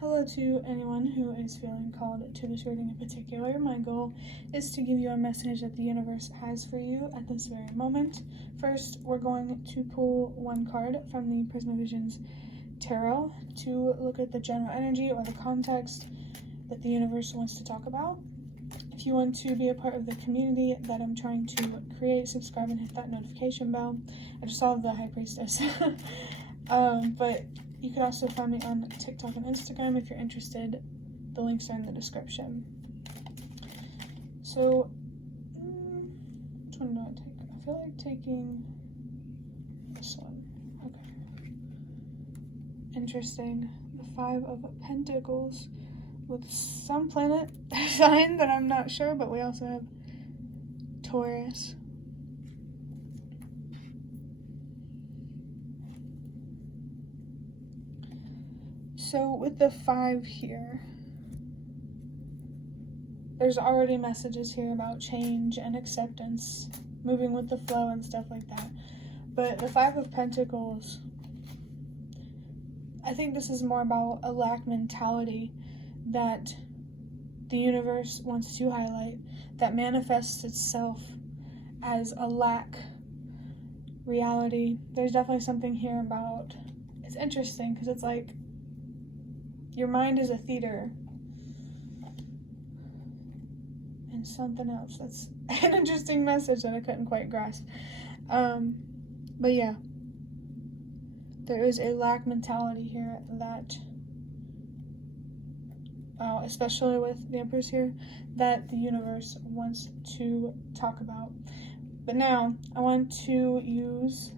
Hello to anyone who is feeling called to this reading in particular. My goal is to give you a message that the universe has for you at this very moment. First, we're going to pull one card from the Prisma Visions Tarot to look at the general energy or the context that the universe wants to talk about. If you want to be a part of the community that I'm trying to create, subscribe and hit that notification bell. I just saw the High Priestess. But you can also find me on TikTok and Instagram if you're interested. The links are in the description. So, which one do I take? I feel like taking this one. Okay. Interesting. The Five of Pentacles with some planet sign that I'm not sure, but we also have Taurus. So with the 5 here, there's already messages here about change and acceptance, moving with the flow and stuff like that. But the 5 of Pentacles, I think this is more about a lack mentality that the universe wants to highlight, that manifests itself as a lack reality. There's definitely something here about, it's interesting because it's like, your mind is a theater. And something else. That's an interesting message that I couldn't quite grasp. But yeah. There is a lack mentality here that, especially with the Empress here, that the universe wants to talk about. But now, I want to use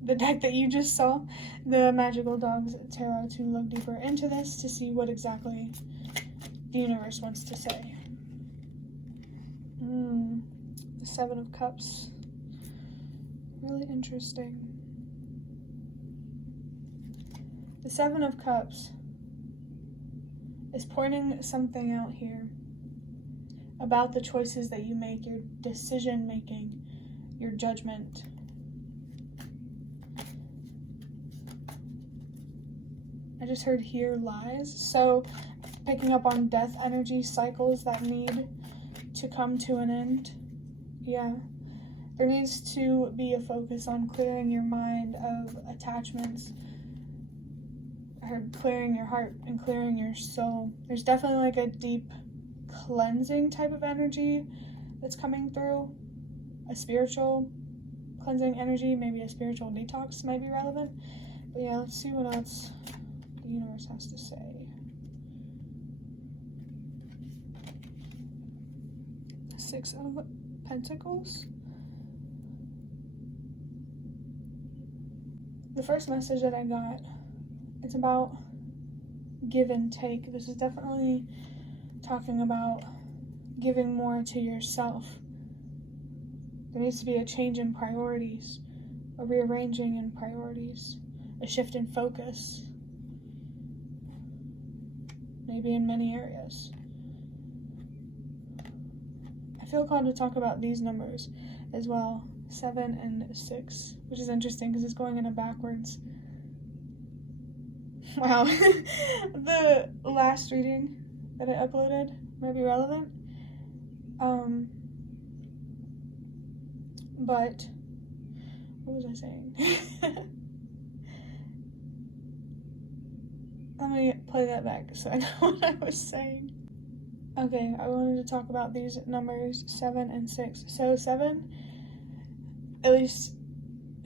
the deck that you just saw, the Magical Dogs Tarot, to look deeper into this to see what exactly the universe wants to say. The 7 of Cups. Really interesting. The 7 of Cups is pointing something out here about the choices that you make, your decision making, your judgment. I just heard here lies. So picking up on death energy cycles that need to come to an end. Yeah. There needs to be a focus on clearing your mind of attachments, or clearing your heart and clearing your soul. There's definitely like a deep cleansing type of energy that's coming through. A spiritual cleansing energy, maybe a spiritual detox might be relevant. But yeah, let's see what else the universe has to say. The 6 of Pentacles. The first message that I got, it's about give and take. This is definitely talking about giving more to yourself. There needs to be a change in priorities, a rearranging in priorities, a shift in focus. Maybe in many areas. I feel called to talk about these numbers as well, 7 and 6, which is interesting because it's going in a backwards. Wow. The last reading that I uploaded might be relevant. But what was I saying? Let me play that back so I know what I was saying. Okay, I wanted to talk about these numbers, 7 and 6. So 7, at least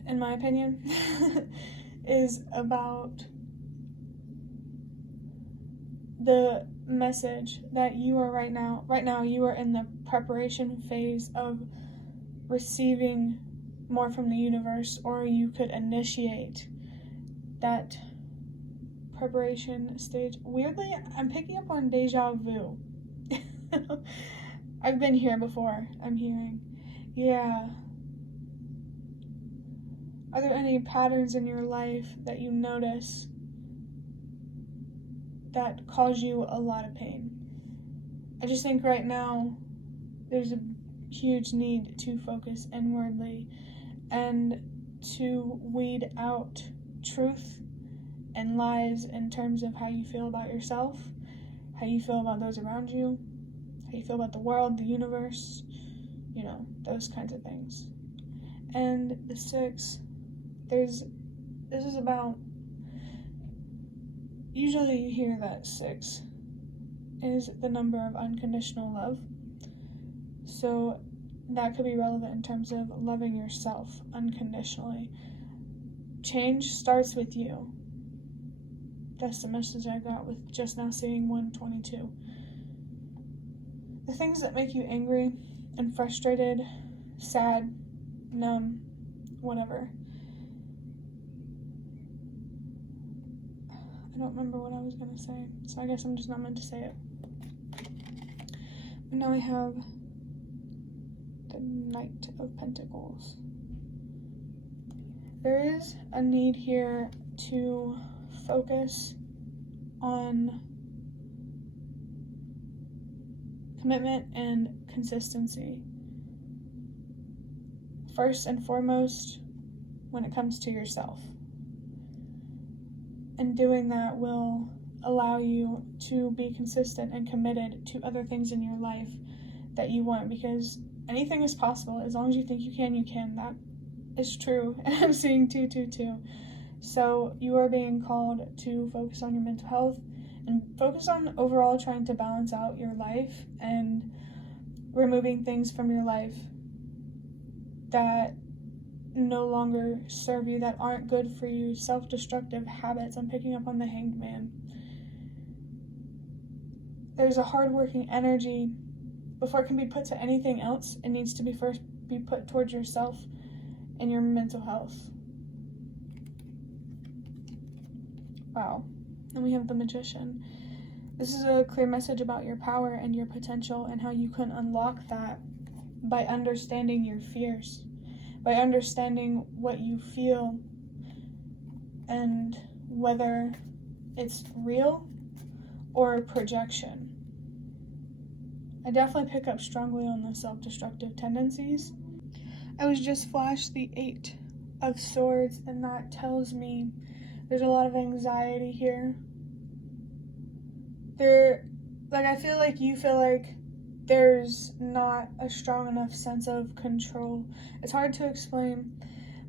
in my opinion, is about the message that you are right now you are in the preparation phase of receiving more from the universe, or you could initiate that preparation stage. Weirdly, I'm picking up on deja vu. I've been here before, I'm hearing. Yeah. Are there any patterns in your life that you notice that cause you a lot of pain? I just think right now there's a huge need to focus inwardly and to weed out truth and lies in terms of how you feel about yourself, how you feel about those around you, how you feel about the world, the universe, those kinds of things. And the 6, this is about, usually you hear that 6 is the number of unconditional love. So that could be relevant in terms of loving yourself unconditionally. Change starts with you. That's the message I got with just now seeing 122. The things that make you angry and frustrated, sad, numb, whatever. I don't remember what I was going to say, so I guess I'm just not meant to say it. But now I have the Knight of Pentacles. There is a need here to focus on commitment and consistency. First and foremost, when it comes to yourself. And doing that will allow you to be consistent and committed to other things in your life that you want, because anything is possible. As long as you think you can, you can. That is true. And I'm seeing 222. So you are being called to focus on your mental health and focus on overall trying to balance out your life and removing things from your life that no longer serve you, that aren't good for you, self-destructive habits. I'm picking up on the Hanged Man. There's a hard-working energy. Before it can be put to anything else, it needs to be first be put towards yourself and your mental health. Wow. Then we have the Magician. This is a clear message about your power and your potential and how you can unlock that by understanding your fears, by understanding what you feel and whether it's real or projection. I definitely pick up strongly on the self-destructive tendencies. I was just flashed the 8 of Swords, and that tells me there's a lot of anxiety here. I feel like you feel like there's not a strong enough sense of control. It's hard to explain,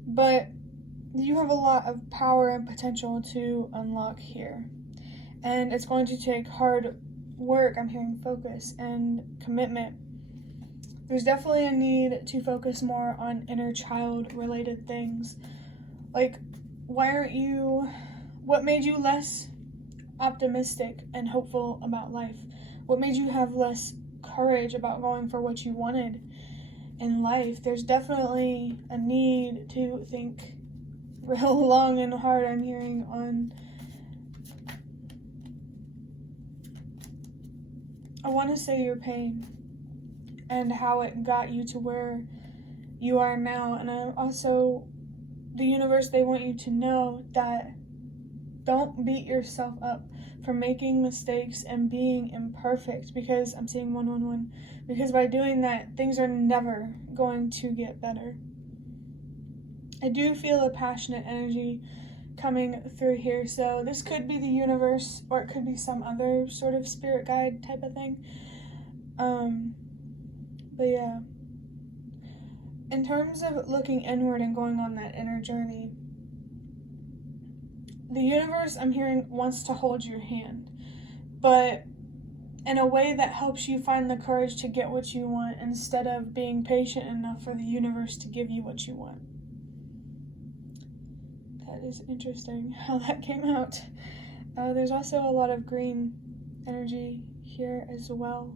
but you have a lot of power and potential to unlock here. And it's going to take hard work. I'm hearing focus and commitment. There's definitely a need to focus more on inner child related things. Like, what made you less optimistic and hopeful about life? What made you have less courage about going for what you wanted in life? There's definitely a need to think real long and hard. I'm hearing on, I want to say your pain and how it got you to where you are now. And also, the universe, they want you to know that don't beat yourself up for making mistakes and being imperfect, because I'm seeing 111, because by doing that, things are never going to get better. I do feel a passionate energy coming through here, so this could be the universe, or it could be some other sort of spirit guide type of thing. But yeah, in terms of looking inward and going on that inner journey, the universe, I'm hearing, wants to hold your hand, but in a way that helps you find the courage to get what you want instead of being patient enough for the universe to give you what you want. That is interesting how that came out. There's also a lot of green energy here as well.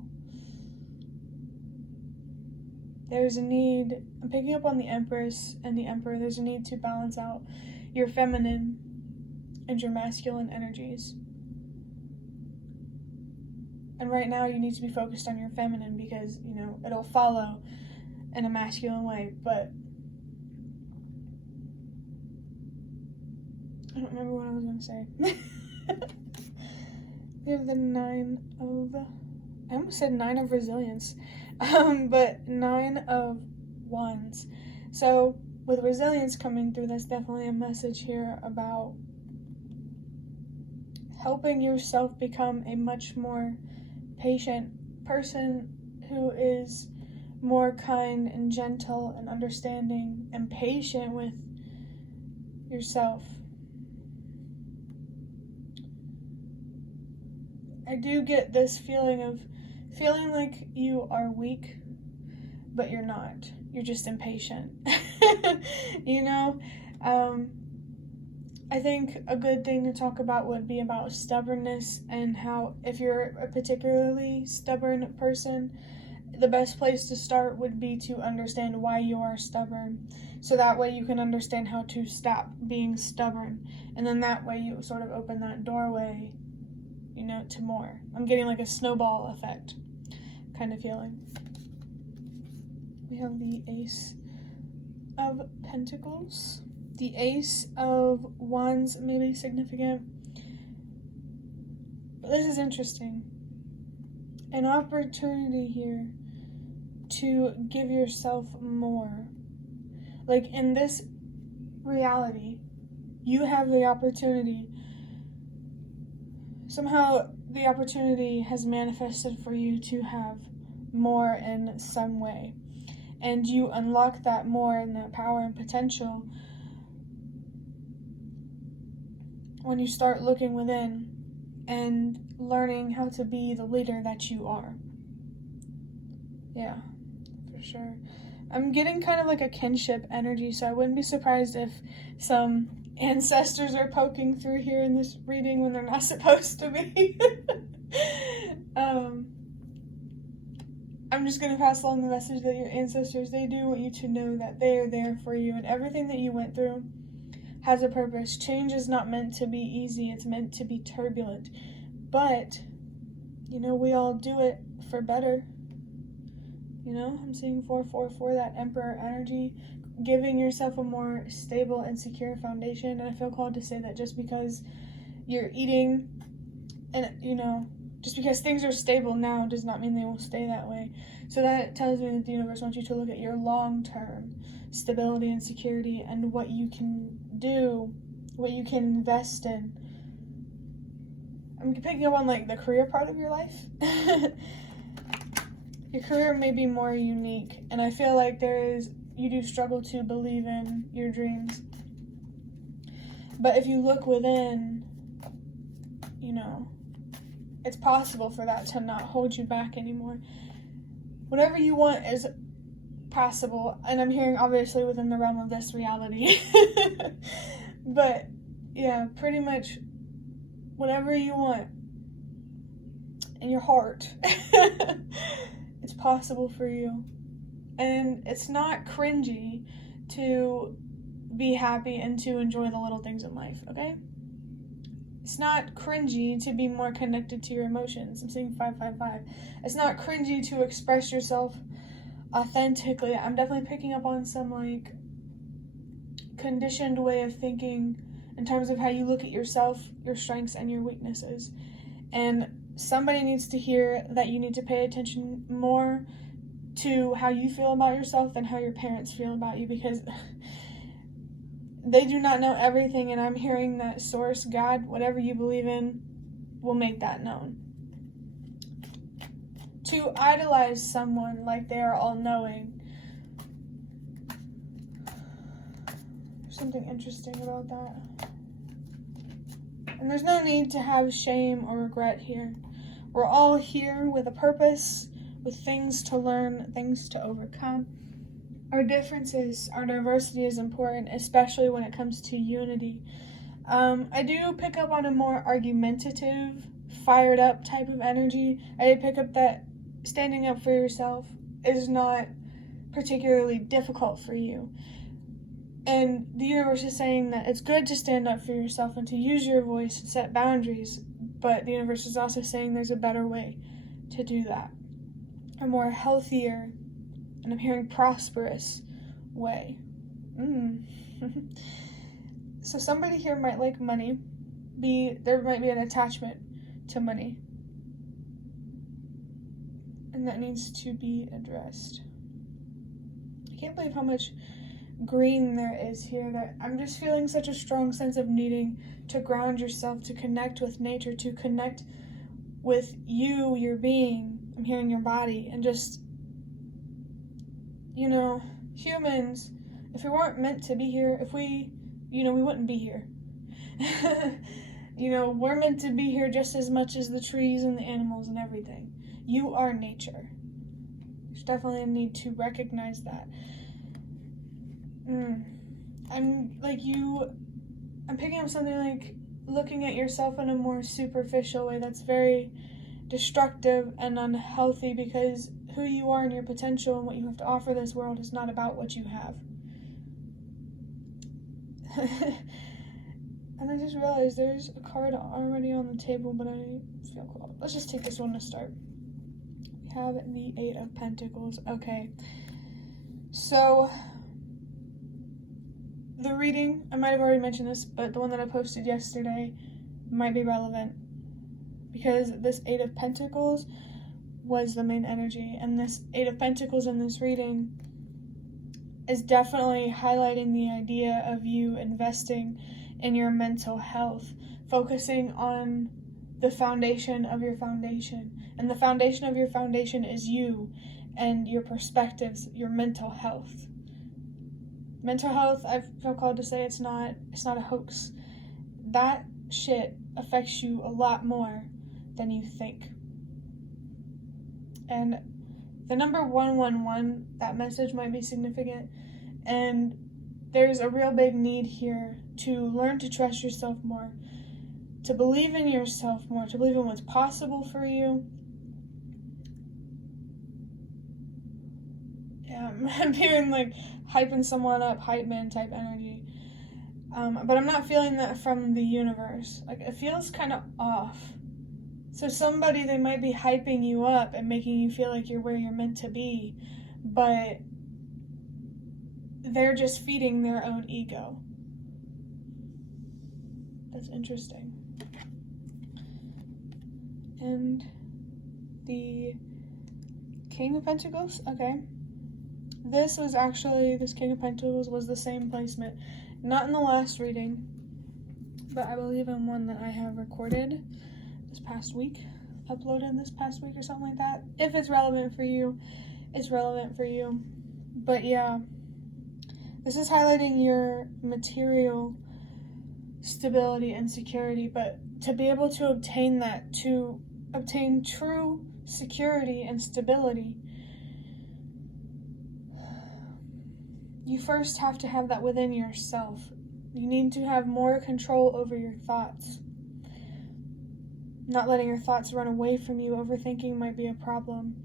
There's a need, I'm picking up on the Empress and the Emperor, there's a need to balance out your feminine and your masculine energies. And right now you need to be focused on your feminine because, it'll follow in a masculine way, but I don't remember what I was going to say. We have the 9 of, I almost said 9 of Resilience, but 9 of Wands. So with resilience coming through, that's definitely a message here about helping yourself become a much more patient person who is more kind and gentle and understanding and patient with yourself. I do get this feeling of feeling like you are weak, but you're not. You're just impatient. You know? I think a good thing to talk about would be about stubbornness, and how if you're a particularly stubborn person, the best place to start would be to understand why you are stubborn. So that way you can understand how to stop being stubborn. And then that way you sort of open that doorway, to more. I'm getting like a snowball effect kind of feeling. We have the Ace of Pentacles. The Ace of Wands may be significant. But this is interesting. An opportunity here to give yourself more. Like in this reality, you have the opportunity. Somehow the opportunity has manifested for you to have more in some way. And you unlock that more and that power and potential when you start looking within and learning how to be the leader that you are. Yeah, for sure. I'm getting kind of like a kinship energy, so I wouldn't be surprised if some ancestors are poking through here in this reading when they're not supposed to be. I'm just going to pass along the message that your ancestors, they do want you to know that they are there for you, and everything that you went through has a purpose. Change is not meant to be easy, it's meant to be turbulent. But, we all do it for better. I'm seeing 444, that Emperor energy, giving yourself a more stable and secure foundation. And I feel called to say that just because you're eating and, just because things are stable now does not mean they will stay that way. So that tells me that the universe wants you to look at your long-term stability and security and what you can do, what you can invest in. I'm picking up on like the career part of your life. Your career may be more unique, and I feel like you do struggle to believe in your dreams. But if you look within, it's possible for that to not hold you back anymore. Whatever you want is possible, and I'm hearing obviously within the realm of this reality. But yeah, pretty much whatever you want in your heart, it's possible for you. And it's not cringy to be happy and to enjoy the little things in life, okay? It's not cringy to be more connected to your emotions. I'm saying 555. It's not cringy to express yourself authentically. I'm definitely picking up on some like conditioned way of thinking in terms of how you look at yourself, your strengths, and your weaknesses. And somebody needs to hear that you need to pay attention more to how you feel about yourself than how your parents feel about you, because they do not know everything, and I'm hearing that source, God, whatever you believe in, will make that known. To idolize someone like they are all-knowing, there's something interesting about that. And there's no need to have shame or regret here. We're all here with a purpose, with things to learn, things to overcome. Our differences, our diversity is important, especially when it comes to unity. I do pick up on a more argumentative, fired up type of energy. I did pick up that standing up for yourself is not particularly difficult for you. And the universe is saying that it's good to stand up for yourself and to use your voice and set boundaries, but the universe is also saying there's a better way to do that. A more healthier, and I'm hearing prosperous way. So somebody here might like money. There might be an attachment to money. And that needs to be addressed. I can't believe how much green there is here, that I'm just feeling such a strong sense of needing to ground yourself, to connect with nature, to connect with you, your being. I'm hearing your body, and just, humans, if we weren't meant to be here, if we wouldn't be here. We're meant to be here just as much as the trees and the animals and everything. You are nature. There's definitely a need to recognize that. I'm picking up something like looking at yourself in a more superficial way that's very destructive and unhealthy, because who you are and your potential and what you have to offer this world is not about what you have. And I just realized there's a card already on the table, but I feel cool. Let's just take this one to start. We have the Eight of Pentacles. Okay. So, the reading, I might have already mentioned this, but the one that I posted yesterday might be relevant, because this Eight of Pentacles was the main energy, and this Eight of Pentacles in this reading is definitely highlighting the idea of you investing in your mental health, focusing on the foundation of your foundation. And the foundation of your foundation is you and your perspectives, your mental health. Mental health, I feel called to say, it's not a hoax. That shit affects you a lot more than you think. And the number 111, that message might be significant. And there's a real big need here to learn to trust yourself more, to believe in yourself more, to believe in what's possible for you. Yeah, I'm hearing like hyping someone up, hype man type energy. But I'm not feeling that from the universe. Like, it feels kind of off. So somebody, they might be hyping you up and making you feel like you're where you're meant to be, but they're just feeding their own ego. That's interesting. And the King of Pentacles, okay. This King of Pentacles was the same placement. Not in the last reading, but I believe in one that I have recorded this past week, uploaded this past week or something like that. If it's relevant for you, it's relevant for you. But yeah, this is highlighting your material stability and security, but to be able to obtain that, to obtain true security and stability, you first have to have that within yourself. You need to have more control over your thoughts. Not letting your thoughts run away from you. Overthinking might be a problem.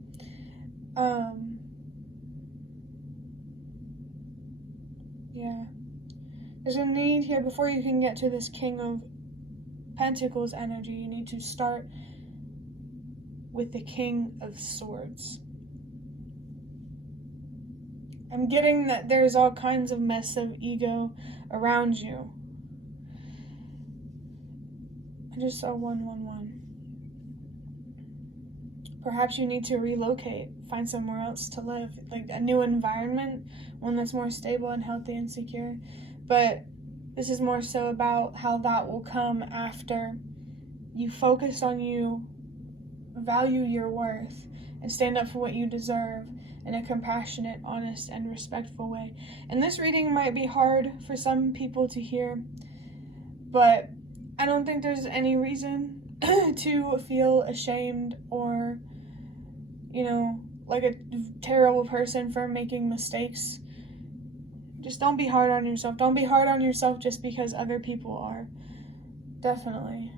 Yeah. There's a need here, before you can get to this King of Pentacles energy, you need to start with the King of Swords. I'm getting that there's all kinds of mess of ego around you. I just saw 111. Perhaps you need to relocate, find somewhere else to live, like a new environment, one that's more stable and healthy and secure. But this is more so about how that will come after you focus on you, value your worth, and stand up for what you deserve in a compassionate, honest, and respectful way. And this reading might be hard for some people to hear, but I don't think there's any reason to feel ashamed or, like a terrible person for making mistakes. Just don't be hard on yourself. Don't be hard on yourself just because other people are. Definitely.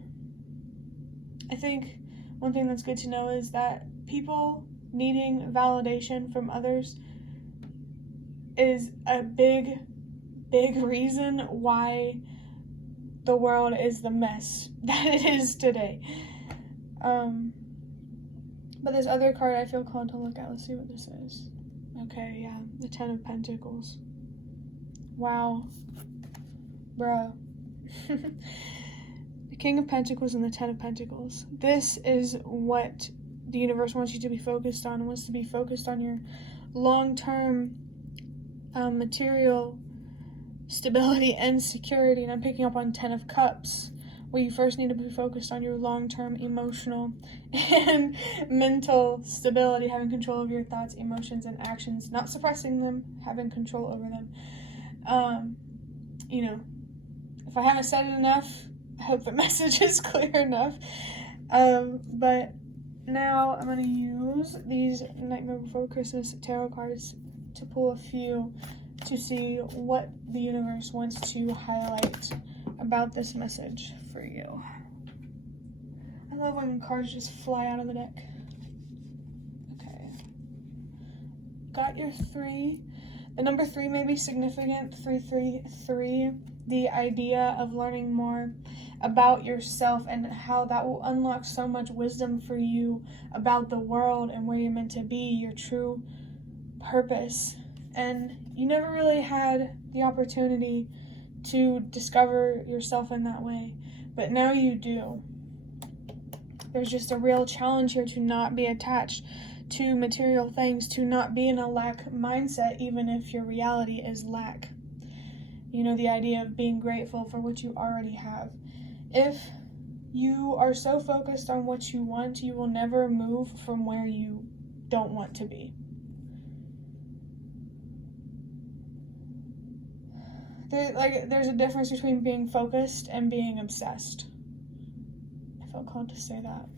I think one thing that's good to know is that people needing validation from others is a big, big reason why the world is the mess that it is today. But this other card I feel called to look at. Let's see what this is. Okay, yeah, the Ten of Pentacles. Wow. Bruh. The King of Pentacles and the Ten of Pentacles. This is what the universe wants you to be focused on. It wants to be focused on your long-term material stability and security. And I'm picking up on 10 of Cups, where you first need to be focused on your long-term emotional and mental stability, having control of your thoughts, emotions, and actions, not suppressing them, having control over them. If I haven't said it enough, I hope the message is clear enough. But now I'm going to use these Nightmare Before Christmas tarot cards to pull a few to see what the universe wants to highlight about this message for you. I love when cards just fly out of the deck. Okay. Got your 3. The number 3 may be significant. 333. The idea of learning more about yourself and how that will unlock so much wisdom for you about the world and where you're meant to be, your true purpose. And you never really had the opportunity to discover yourself in that way, but now you do. There's just a real challenge here to not be attached to material things, to not be in a lack mindset, even if your reality is lack. The idea of being grateful for what you already have. If you are so focused on what you want, you will never move from where you don't want to be. There's a difference between being focused and being obsessed. I felt called to say that.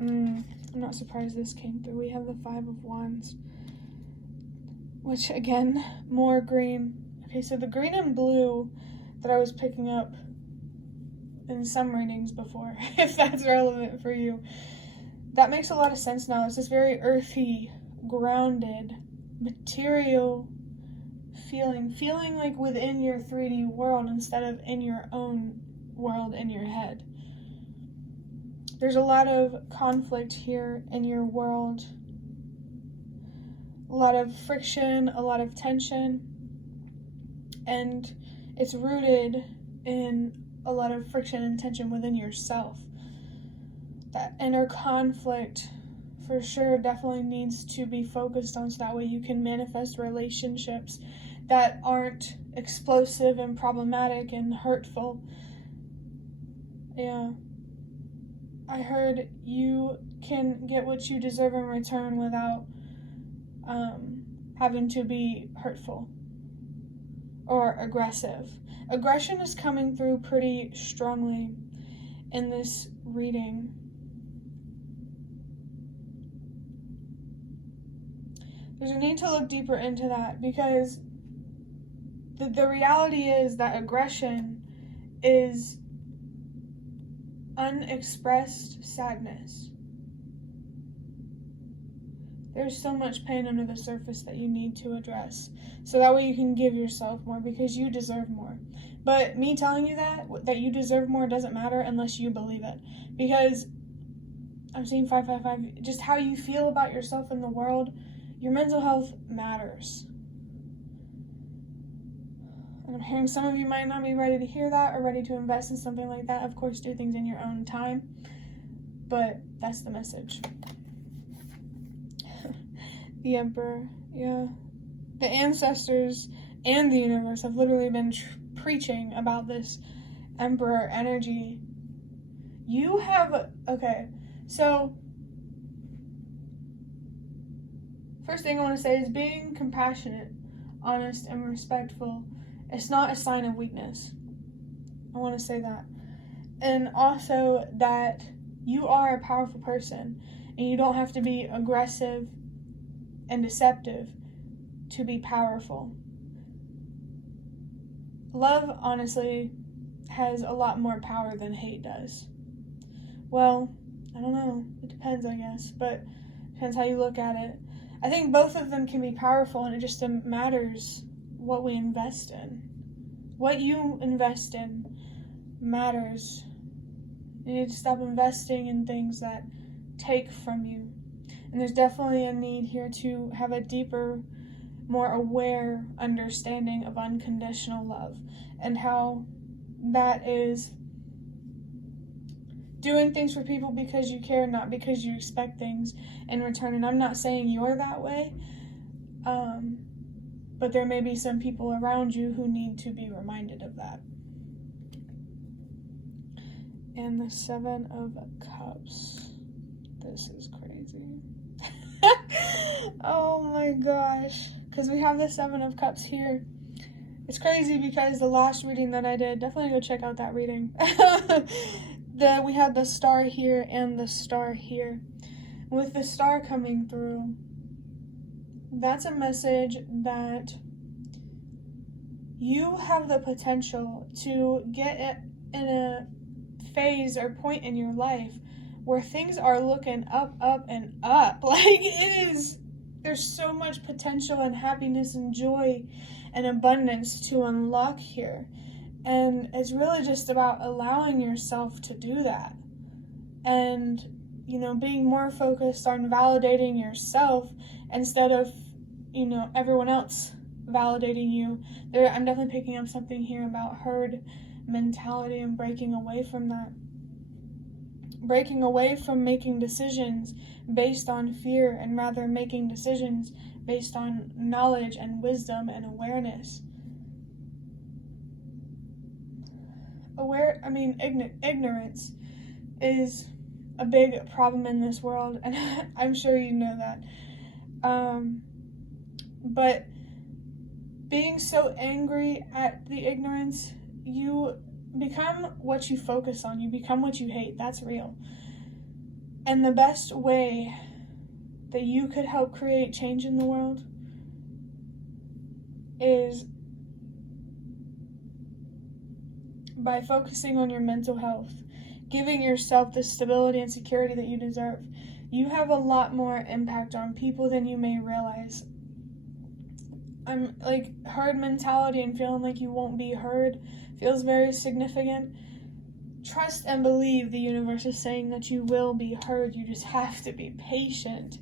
I'm not surprised this came through. We have the 5 of Wands, which again, more green. Okay, so the green and blue that I was picking up in some readings before, if that's relevant for you, that makes a lot of sense now. It's this very earthy, grounded, material feeling like within your 3D world instead of in your own world in your head. There's a lot of conflict here in your world, a lot of friction, a lot of tension, and it's rooted in a lot of friction and tension within yourself. That inner conflict for sure definitely needs to be focused on, so that way you can manifest relationships that aren't explosive and problematic and hurtful. Yeah. I heard you can get what you deserve in return without having to be hurtful or aggressive. Aggression is coming through pretty strongly in this reading. There's a need to look deeper into that, because the reality is that aggression is unexpressed sadness. There's so much pain under the surface that you need to address, so that way you can give yourself more, because you deserve more. But me telling you that you deserve more doesn't matter unless you believe it, because I'm seeing 555, just how you feel about yourself in the world, your mental health matters. And I'm hearing some of you might not be ready to hear that or ready to invest in something like that. Of course, do things in your own time, but that's the message. The Emperor, yeah. The ancestors and the universe have literally been preaching about this Emperor energy. You have, okay, so first thing I want to say is being compassionate, honest, and respectful. It's not a sign of weakness. I want to say that. And also that you are a powerful person, and you don't have to be aggressive and deceptive to be powerful. Love, honestly, has a lot more power than hate does. Well, I don't know. It depends, I guess, but depends how you look at it. I think both of them can be powerful, and it just matters what we invest in. What you invest in matters. You need to stop investing in things that take from you. And there's definitely a need here to have a deeper, more aware understanding of unconditional love, and how that is doing things for people because you care, not because you expect things in return. And I'm not saying you're that way, but there may be some people around you who need to be reminded of that. And the Seven of Cups. This is crazy. Oh my gosh. Because we have the Seven of Cups here. It's crazy because the last reading that I did, definitely go check out that reading. We had the Star here and the Star here. With the Star coming through, that's a message that you have the potential to get in a phase or point in your life where things are looking up, up, and up. Like, it is, there's so much potential and happiness and joy and abundance to unlock here. And it's really just about allowing yourself to do that. And, you know, being more focused on validating yourself instead of, you know, everyone else validating you. I'm definitely picking up something here about herd mentality and breaking away from that. Breaking away from making decisions based on fear and rather making decisions based on knowledge and wisdom and awareness. Ignorance is a big problem in this world, and I'm sure you know that. But being so angry at the ignorance, you become what you focus on. You become what you hate. That's real. And the best way that you could help create change in the world is by focusing on your mental health, giving yourself the stability and security that you deserve. You have a lot more impact on people than you may realize. Herd mentality and feeling like you won't be heard feels very significant. Trust and believe the universe is saying that you will be heard. You just have to be patient.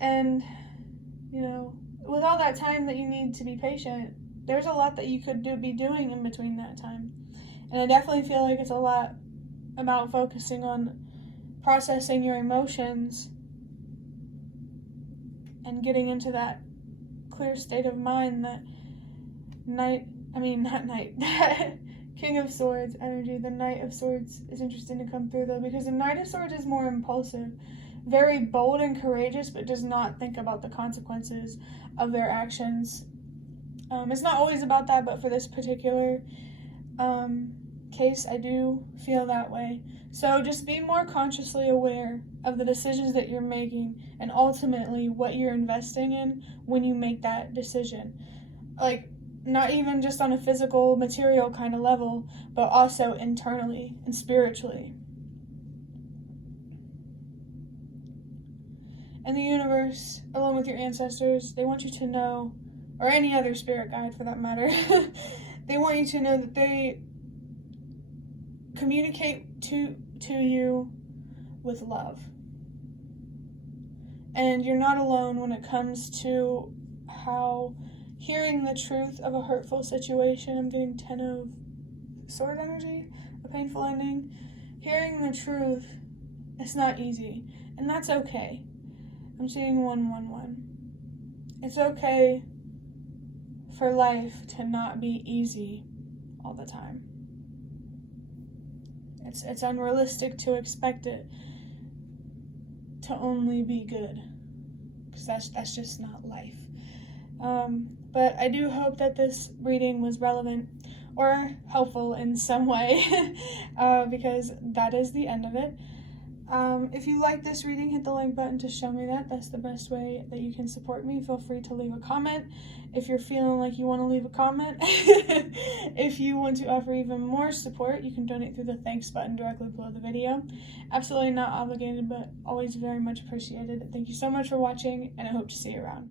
And, you know, with all that time that you need to be patient, there's a lot that you could be doing in between that time. And I definitely feel like it's a lot about focusing on processing your emotions and getting into that clear state of mind that King of Swords energy. The Knight of Swords is interesting to come through, though, because the Knight of Swords is more impulsive, very bold and courageous, but does not think about the consequences of their actions. It's not always about that, but for this particular case, I do feel that way. So just be more consciously aware of the decisions that you're making and ultimately what you're investing in when you make that decision. Like, not even just on a physical, material kind of level, but also internally and spiritually. And the universe, along with your ancestors, they want you to know, or any other spirit guide for that matter, they want you to know that they communicate to you with love. And you're not alone when it comes to how hearing the truth of a hurtful situation. I'm getting 10 of Swords energy, a painful ending. Hearing the truth, it's not easy, and that's okay. I'm seeing 111. It's okay for life to not be easy all the time. It's unrealistic to expect it to only be good, because that's just not life. But I do hope that this reading was relevant or helpful in some way, because that is the end of it. If you like this reading, hit the like button to show me that. That's the best way that you can support me. Feel free to leave a comment if you're feeling like you want to leave a comment. If you want to offer even more support, you can donate through the thanks button directly below the video. Absolutely not obligated, but always very much appreciated. Thank you so much for watching, and I hope to see you around.